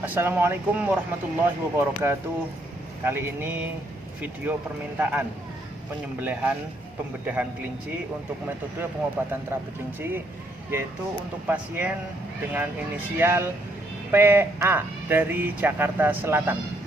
Assalamualaikum warahmatullahi wabarakatuh. Kali ini video permintaan penyembelihan pembedahan kelinci untuk metode pengobatan terapi kelinci, yaitu untuk pasien dengan inisial PA dari Jakarta Selatan.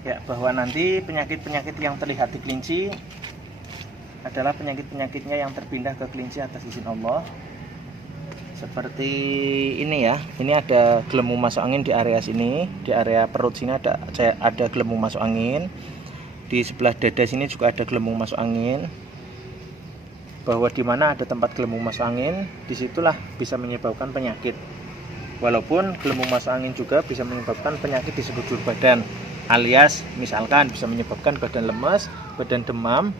Ya, bahwa nanti penyakit-penyakit yang terlihat di kelinci adalah penyakit-penyakitnya yang terpindah ke kelinci atas izin Allah. Seperti ini ya, ini ada gelembung masuk angin di area sini, di area perut sini ada gelembung masuk angin. Di sebelah dada sini juga ada gelembung masuk angin. Bahwa di mana ada tempat gelembung masuk angin, disitulah bisa menyebabkan penyakit. Walaupun gelembung masuk angin juga bisa menyebabkan penyakit di sekujur badan, alias misalkan bisa menyebabkan badan lemas, badan demam,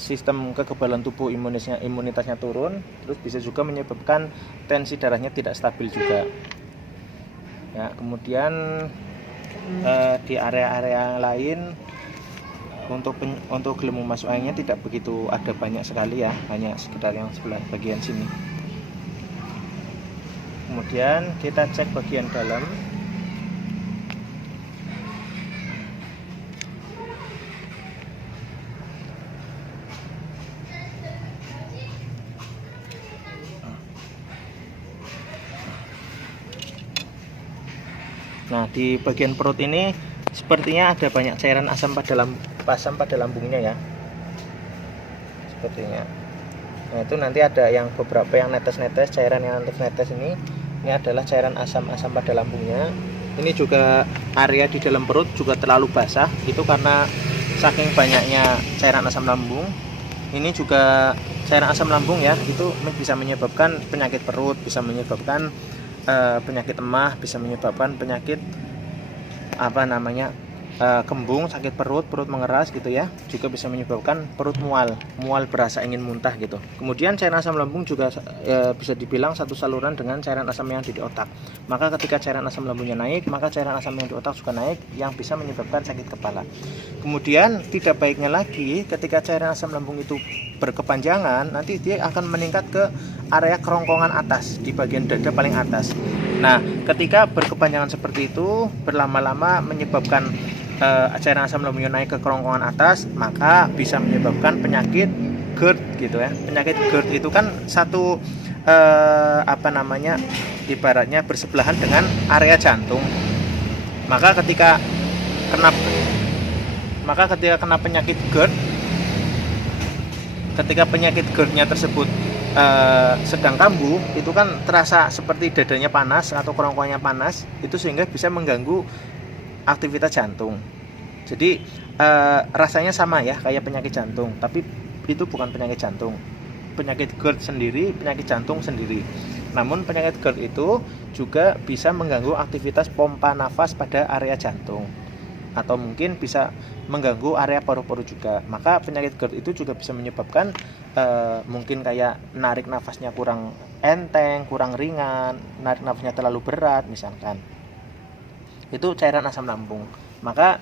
sistem kekebalan tubuh imunitasnya turun, terus bisa juga menyebabkan tensi darahnya tidak stabil juga. Ya, kemudian di area-area lain untuk gelembung masuk anginnya tidak begitu ada banyak sekali ya, hanya sekitar yang sebelah bagian sini. Kemudian kita cek bagian dalam. Nah, di bagian perut ini sepertinya ada banyak cairan asam pada lambungnya ya. Sepertinya. Nah, itu nanti ada yang beberapa yang netes-netes, cairan yang netes-netes ini adalah cairan asam pada lambungnya. Ini juga area di dalam perut juga terlalu basah, itu karena saking banyaknya cairan asam lambung. Ini juga cairan asam lambung ya, itu bisa menyebabkan penyakit perut, bisa menyebabkan penyakit emah, bisa menyebabkan penyakit kembung, sakit perut mengeras gitu ya, juga bisa menyebabkan perut mual berasa ingin muntah gitu. Kemudian cairan asam lambung juga bisa dibilang satu saluran dengan cairan asam yang ada di otak. Maka ketika cairan asam lambungnya naik, maka cairan asam yang di otak juga naik, yang bisa menyebabkan sakit kepala. Kemudian tidak baiknya lagi ketika cairan asam lambung itu berkepanjangan, nanti dia akan meningkat ke area kerongkongan atas, di bagian dada paling atas. Nah, ketika berkepanjangan seperti itu, berlama-lama menyebabkan cairan asam lambungnya naik ke kerongkongan atas, maka bisa menyebabkan penyakit GERD gitu ya. Penyakit GERD itu kan satu ibaratnya bersebelahan dengan area jantung. Maka ketika kena penyakit GERD, ketika penyakit GERD-nya tersebut sedang kambuh, itu kan terasa seperti dadanya panas atau kerongkongannya panas, itu sehingga bisa mengganggu aktivitas jantung. Jadi rasanya sama ya kayak penyakit jantung, tapi itu bukan penyakit jantung. Penyakit GERD sendiri, penyakit jantung sendiri. Namun penyakit GERD itu juga bisa mengganggu aktivitas pompa nafas pada area jantung, atau mungkin bisa mengganggu area paru-paru juga. Maka penyakit GERD itu juga bisa menyebabkan mungkin kayak narik nafasnya kurang enteng, kurang ringan, narik nafasnya terlalu berat misalkan. Itu cairan asam lambung. Maka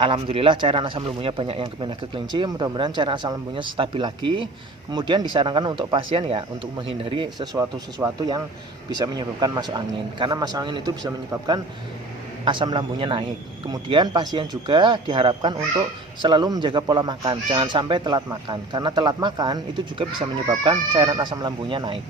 alhamdulillah cairan asam lambungnya banyak yang pindah ke kelinci. Mudah-mudahan cairan asam lambungnya stabil lagi. Kemudian disarankan untuk pasien ya untuk menghindari sesuatu yang bisa menyebabkan masuk angin, karena masuk angin itu bisa menyebabkan asam lambungnya naik. Kemudian pasien juga diharapkan untuk selalu menjaga pola makan, jangan sampai telat makan, karena telat makan itu juga bisa menyebabkan cairan asam lambungnya naik.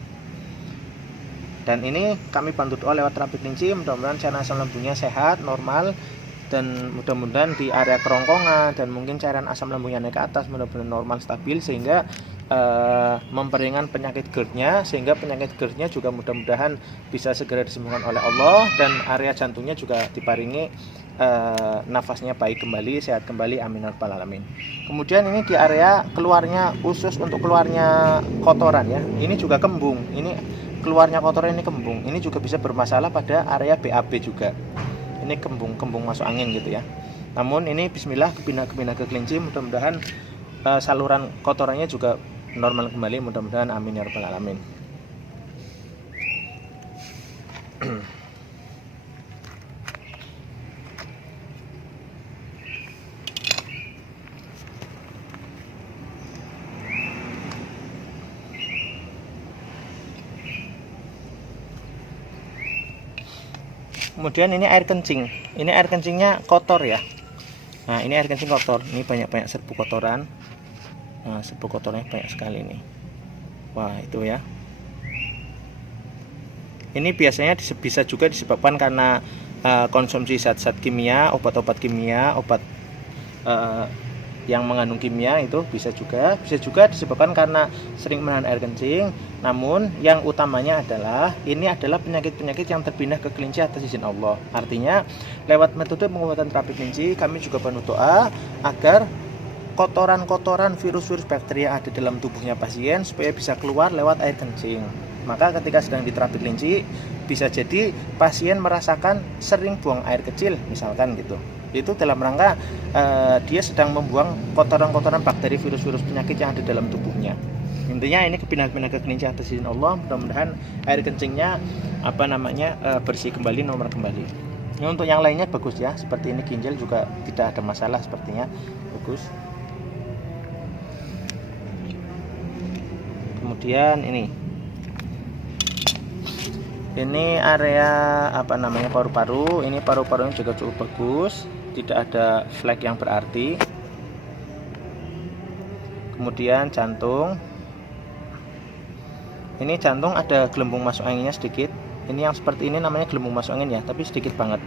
Dan ini kami bantu doa lewat terapi kelinci, mudah-mudahan cairan asam lambungnya sehat, normal, dan mudah-mudahan di area kerongkongan dan mungkin cairan asam lambungnya naik ke atas mudah-mudahan normal stabil, sehingga memperingan penyakit GERD-nya, sehingga penyakit GERD-nya juga mudah-mudahan bisa segera disembuhkan oleh Allah, dan area jantungnya juga diparingi nafasnya baik kembali, sehat kembali, amin ya rabbal alamin. Kemudian ini di area keluarnya, usus untuk keluarnya kotoran ya, ini juga kembung, ini keluarnya kotoran, ini kembung, ini juga bisa bermasalah pada area BAB juga. Ini kembung masuk angin gitu ya. Namun ini bismillah, kebina ke kelinci, mudah-mudahan saluran kotorannya juga normal kembali, mudah-mudahan, amin ya rabbal alamin. Kemudian ini air kencing. Ini air kencingnya kotor ya. Nah, ini air kencing kotor. Ini banyak-banyak serbu kotoran. Nah, serbu kotornya banyak sekali nih. Wah, itu ya. Ini biasanya bisa juga disebabkan karena konsumsi zat-zat kimia, obat-obat kimia, obat yang mengandung kimia, itu bisa juga disebabkan karena sering menahan air kencing. Namun yang utamanya adalah ini adalah penyakit-penyakit yang terpindah ke kelinci atas izin Allah. Artinya lewat metode pengobatan terapi kelinci kami juga bantu doa agar kotoran-kotoran, virus-virus, bakteri yang ada dalam tubuhnya pasien supaya bisa keluar lewat air kencing. Maka ketika sedang diterapi kelinci, bisa jadi pasien merasakan sering buang air kecil misalkan gitu. Itu dalam rangka dia sedang membuang kotoran-kotoran, bakteri, virus-virus, penyakit yang ada dalam tubuhnya. Intinya ini kepindah-pindah ke kelinci atas izin Allah, mudah-mudahan air kencingnya bersih kembali, normal kembali. Ini untuk yang lainnya bagus ya, seperti ini ginjal juga tidak ada masalah, sepertinya bagus. Kemudian ini area paru-paru. Ini paru-parunya juga cukup bagus, tidak ada flek yang berarti. Kemudian jantung. Ini jantung ada gelembung masuk anginnya sedikit. Ini yang seperti ini namanya gelembung masuk angin ya, tapi sedikit banget.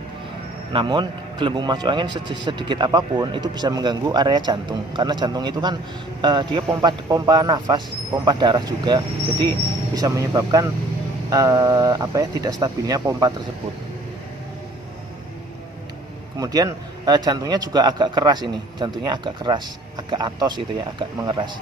Namun gelembung masuk angin sedikit apapun itu bisa mengganggu area jantung, karena jantung itu kan dia pompa nafas, pompa darah juga. Jadi bisa menyebabkan tidak stabilnya pompa tersebut. Kemudian jantungnya juga agak keras, ini jantungnya agak keras, agak atos gitu ya, agak mengeras.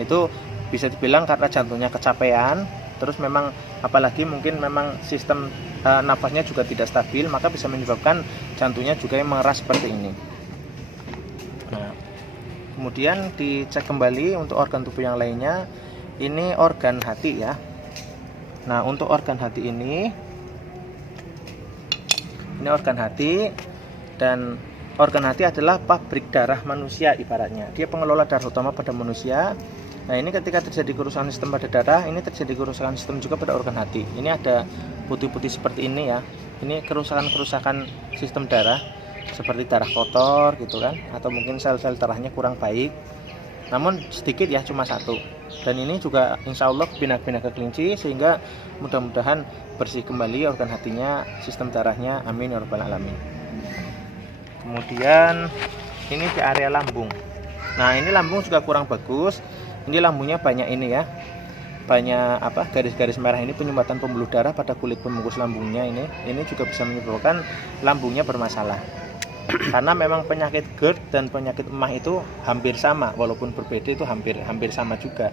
Itu bisa dibilang karena jantungnya kecapean, terus memang apalagi mungkin memang sistem nafasnya juga tidak stabil, maka bisa menyebabkan jantungnya juga yang mengeras seperti ini. Nah, kemudian dicek kembali untuk organ tubuh yang lainnya. Ini organ hati ya. Nah, untuk organ hati ini organ hati, dan organ hati adalah pabrik darah manusia ibaratnya. Dia pengelola darah utama pada manusia. Nah, ini ketika terjadi kerusakan sistem pada darah, ini terjadi kerusakan sistem juga pada organ hati. Ini ada putih-putih seperti ini ya. Ini kerusakan sistem darah, seperti darah kotor gitu kan, atau mungkin sel-sel darahnya kurang baik. Namun sedikit ya, cuma satu. Dan ini juga insya Allah pindah-pindah ke kelinci, sehingga mudah-mudahan bersih kembali organ hatinya, sistem darahnya, amin ya rabbal alamin. Kemudian ini di area lambung. Nah, ini lambung juga kurang bagus. Ini lambungnya banyak ini ya, banyak garis-garis merah, ini penyumbatan pembuluh darah pada kulit pembungkus lambungnya. Ini juga bisa menyebabkan lambungnya bermasalah. Karena memang penyakit GERD dan penyakit emah itu hampir sama, walaupun berbeda itu hampir sama juga.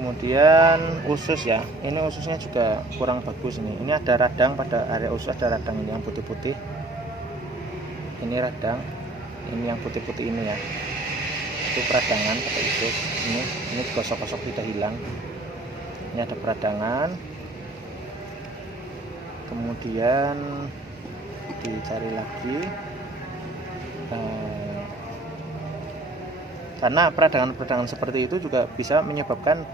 Kemudian usus ya, ini ususnya juga kurang bagus. Ini ada radang pada area usus, ada radang ini yang putih-putih. Ini radang, ini yang putih-putih ini ya, itu peradangan pada usus. Ini digosok-gosok tidak hilang. Ini ada peradangan. Kemudian dicari lagi, karena peradangan seperti itu juga bisa menyebabkan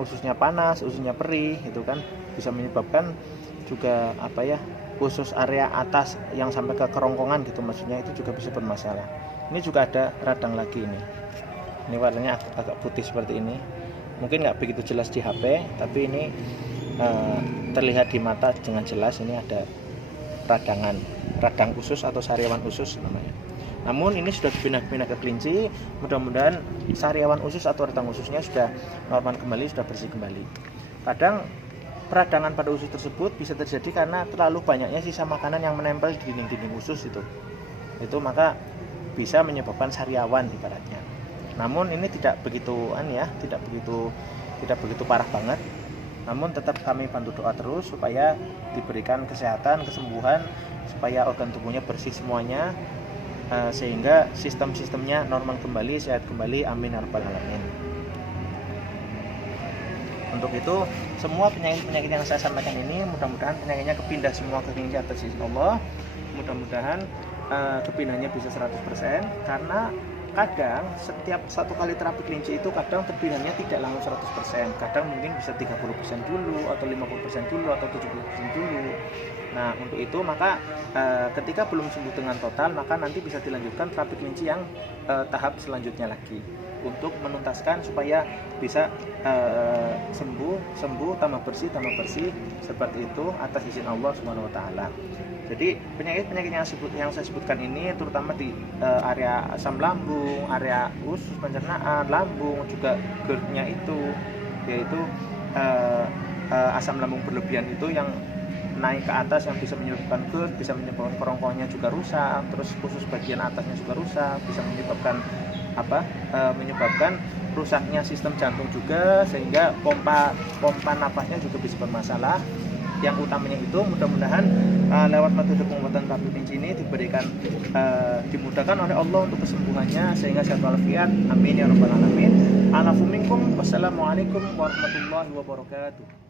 ususnya panas, ususnya perih, itu kan bisa menyebabkan juga usus area atas yang sampai ke kerongkongan gitu, maksudnya itu juga bisa bermasalah. Ini juga ada radang lagi, ini warnanya agak putih seperti ini. Mungkin nggak begitu jelas di HP, tapi ini terlihat di mata dengan jelas. Ini ada radang usus atau sariawan usus namanya. Namun ini sudah dipindah-pindah ke kelinci, mudah-mudahan sariawan usus atau radang ususnya sudah normal kembali, sudah bersih kembali. Kadang peradangan pada usus tersebut bisa terjadi karena terlalu banyaknya sisa makanan yang menempel di dinding-dinding usus itu maka bisa menyebabkan sariawan ibaratnya. Namun ini tidak begitu parah banget. Namun tetap kami bantu doa terus supaya diberikan kesehatan, kesembuhan, supaya organ tubuhnya bersih semuanya, sehingga sistem-sistemnya normal kembali, sehat kembali. Amin ya rabbal alamin. Untuk itu semua penyakit yang saya sampaikan ini mudah-mudahan penyakitnya kepindah semua ke kelinci atas izin Allah. Mudah-mudahan kepindahnya bisa 100%, karena kadang setiap satu kali terapi kelinci itu kadang terpindahnya tidak langsung 100%, kadang mungkin bisa 30% dulu atau 50% dulu atau 70% dulu. Nah, untuk itu maka ketika belum sembuh dengan total, maka nanti bisa dilanjutkan terapi kelinci yang tahap selanjutnya lagi untuk menuntaskan supaya bisa sembuh tambah bersih seperti itu atas izin Allah Subhanahu wa taala. Jadi penyakit yang saya sebutkan ini terutama di area asam lambung, area usus pencernaan, lambung, juga GERD-nya itu, yaitu asam lambung berlebihan itu yang naik ke atas yang bisa menyebabkan GERD, bisa menyebabkan kerongkongannya juga rusak, terus usus bagian atasnya juga rusak, bisa menyebabkan menyebabkan rusaknya sistem jantung juga, sehingga pompa napasnya juga bisa bermasalah. Yang utamanya itu mudah-mudahan lewat metode pengobatan terapi kelinci ini dimudahkan oleh Allah untuk kesembuhannya sehingga sehat walafiat. Amin ya rabbal alamin. Alafu minkum. Wassalamualaikum warahmatullahi wabarakatuh.